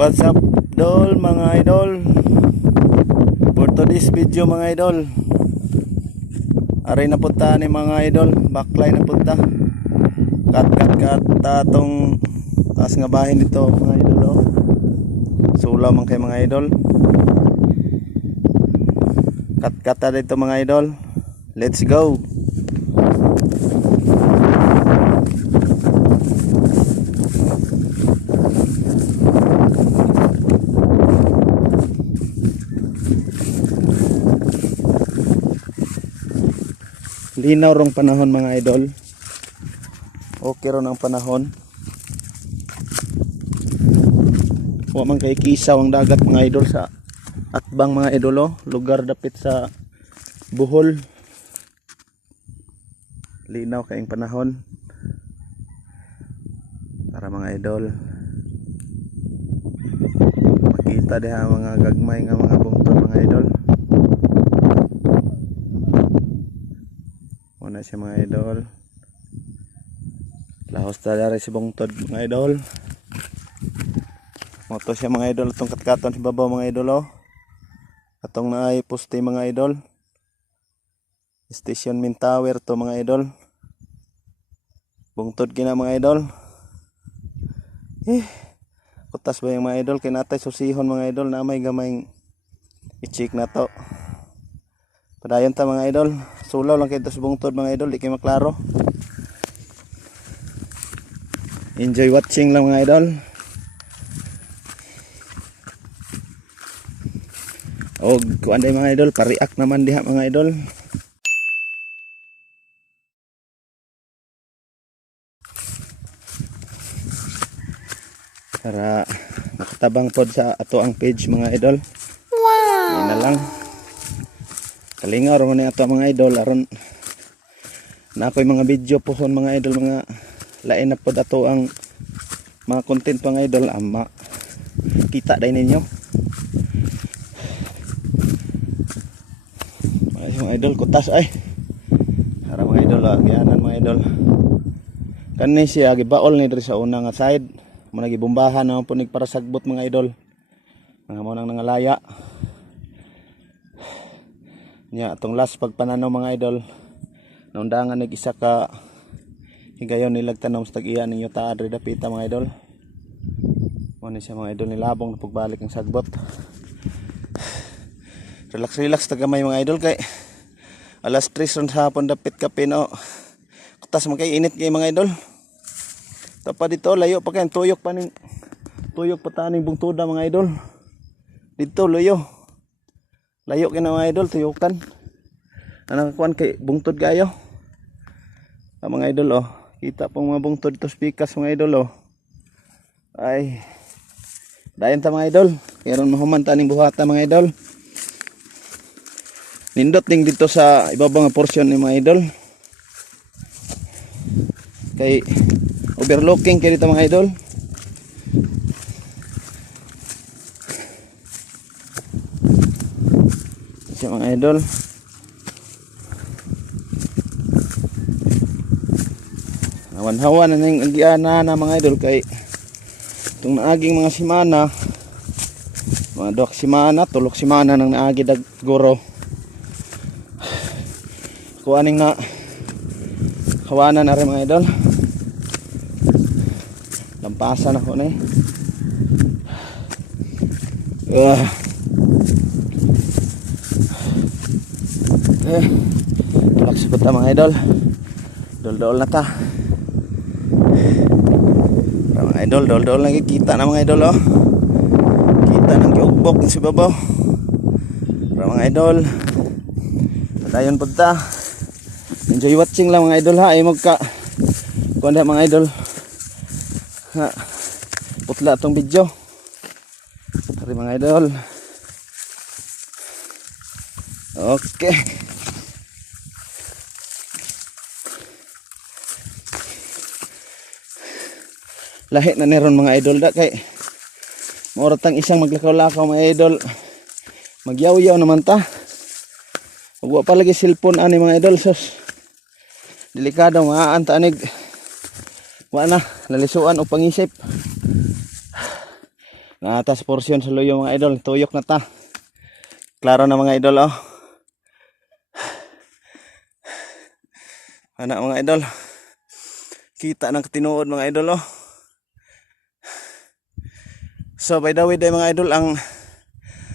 What's up idol, mga idol? For today's video mga idol, aray na punta ni mga idol, backline na punta. Kat tatong taas nga bahin dito mga idol, oh. Sulaw man kay mga idol. Kat dito mga idol. Let's go. Linaw rong panahon mga idol. Okay ron ang panahon. Wa man kay kisaw ang dagat mga idol sa Atbang mga idol, oh. Lugar dapit sa Bohol. Linaw kayong panahon. Para mga idol makita diha mga gagmay nga mga bungtod mga idol. Muna siya mga idol. Lahos talaga si bungtod mga idol. Moto siya mga idol. Itong katkaton si babaw mga idol, oh. Atong naay poste mga idol. Station main tower to mga idol. Bungtod kina mga idol. Kutas ba yung mga idol? Kinatay susihon mga idol na may gamay i-check na to. Padayon ta mga idol. Sulaw lang kayo sa bungtod mga idol. Di kayo maklaro. Enjoy watching lang mga idol. O kuan day mga idol. Pariak naman diha mga idol. Para makatabang pod sa ato ang page mga idol. Wow! Yan na lang. Kalingaw naman ato mga idol. Aron na ako'y mga video po son mga idol. Mga lain na pod ato ang mga content mga idol. Ama kita day ninyo. Mga idol kutas ay. Para mga idol gianan mga idol. Kani siya gibaol ni diri sa una nga side. Muna gibombahan naman po para sagbot mga idol. Mga mo nang nangalaya. Nya atong last pagpananaw mga idol. Naundangan nag-isa ka higayon nilag tanom sa tag-iya ninyo ta adre dapita mga idol. Muna siya mga idol nilabong na pagbalik ng sagbot. Relax tagamay mga idol kay alas 3 ron sa hapon dapit kape no. Kutas man kay init kay mga idol. Tapos dito layo pa kayo tuyok pa taning bungtuda mga idol. Dito layo kay na mga idol tuyukan. Ano kuan kay bungtod kayo. Mga idol, oh. Kita pong mga bungtod to spikas mga idol, oh. Ay. Dayon ta mga idol. Karon mahuman taning buhata mga idol. Nindot ding dito sa ibabang portion ni mga idol. Kay overlooking kayo dito mga idol. Siya mga idol. Hawan-hawan na ng agiana na mga idol kay itong naaging mga simana. Mga 2 simana, 3 simana nang naagi dagguro. Kuaning na hawanan na rin mga idol. Lampasan ako na relax po ta mga idol. Dol-dol na ta. Mga idol, dol-dol na kita na mga idol, oh. Kita ng giugbok si babaw. Mga idol, padayon po ta. Enjoy watching lang mga idol ha. Ay magka kuanda mga idol ha, putla itong video. Sorry mga idol. Okay. Lahi na neron mga idol da kay moratang isang maglakaw-lakaw mga idol. Magyaw-yaw naman ta. Huwag pa lagi cellphone ani mga idol. Sus. Delikado maaan ta anig. Wa na lalisuan o pangisip. Naatas portion sa luyo mga idol. Tuyok na ta. Klaro na mga idol oh. Anak mga idol. Kita ng tinuod mga idol oh. So by the way day mga idol, ang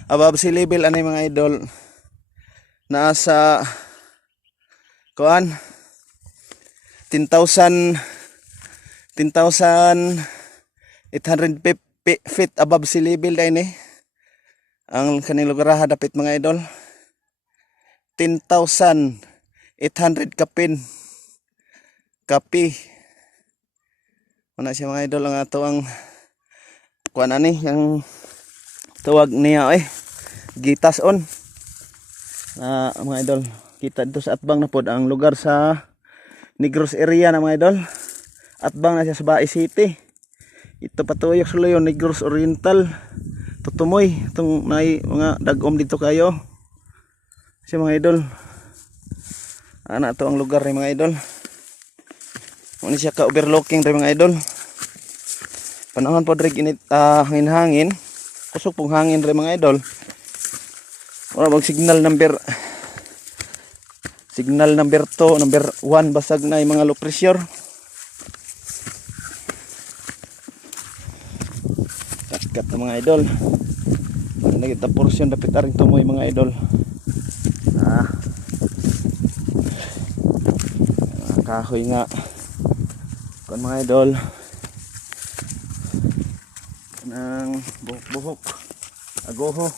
above sea level anay mga idol nasa kuan 10,850 feet above sea level day ni. Ang kaning lugar dapit mga idol 10,800 kapi. Ano siya mga idol ang ato ang kuan ani yang tuwag niya gitas on. Mga idol, kita dito sa atbang na pod ang lugar sa Negros area na mga idol. Atbang na siya sa Bae City. Ito patuyok sa luyo Negros Oriental. Tutumoy itong may mga dagom dito kayo. Kasi mga idol, ana to ang lugar ni mga idol. Ano siya ka overlooking rin mga idol. Panahon po rin init hangin-hangin. Kusog pong hangin rin mga idol. Wala bang signal number 2, number 1 basag na yung mga low pressure. Kat na mga idol. Nagita portion dapat aring tumoy mga idol. Kahoy nga. Kon mga idol. Ng buhok-buhok. Agoho.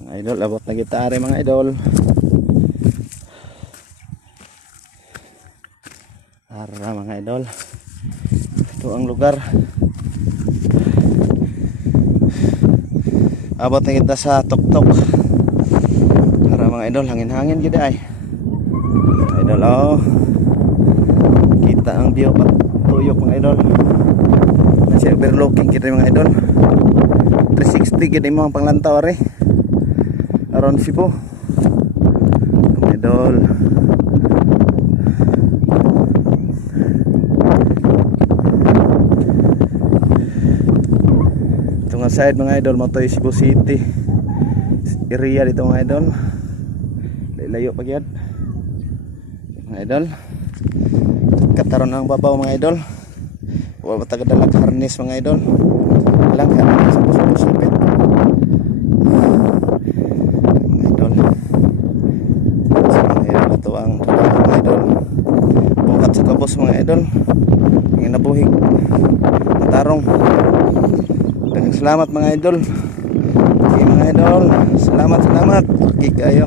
Mga idol, abot na gitare mga idol. Para mga idol. Ito ang lugar. Abot na kita sa tuktok. Para mga idol, hangin-hangin gid ay. Idol oh. Kita ang view at tuyok mga idol. Nasa overlooking kita mga idol. 360 gid mo ang panglantaw are. Around Cebu. Mga idol. Ito nga side mga idol, matoy Cebu City area dito mga idol. Layo pa gyud mga idol. Kataron ang babaw mga idol. Wala matagadalag harness mga idol. Lang harness sa puso-pusupit mga idol. So mga idol, ito ang mga idol. Bukat sa kabos mga idol. Ang nabuhig matarong. Daghang salamat mga idol. Okay mga idol, salamat. Okay kayo.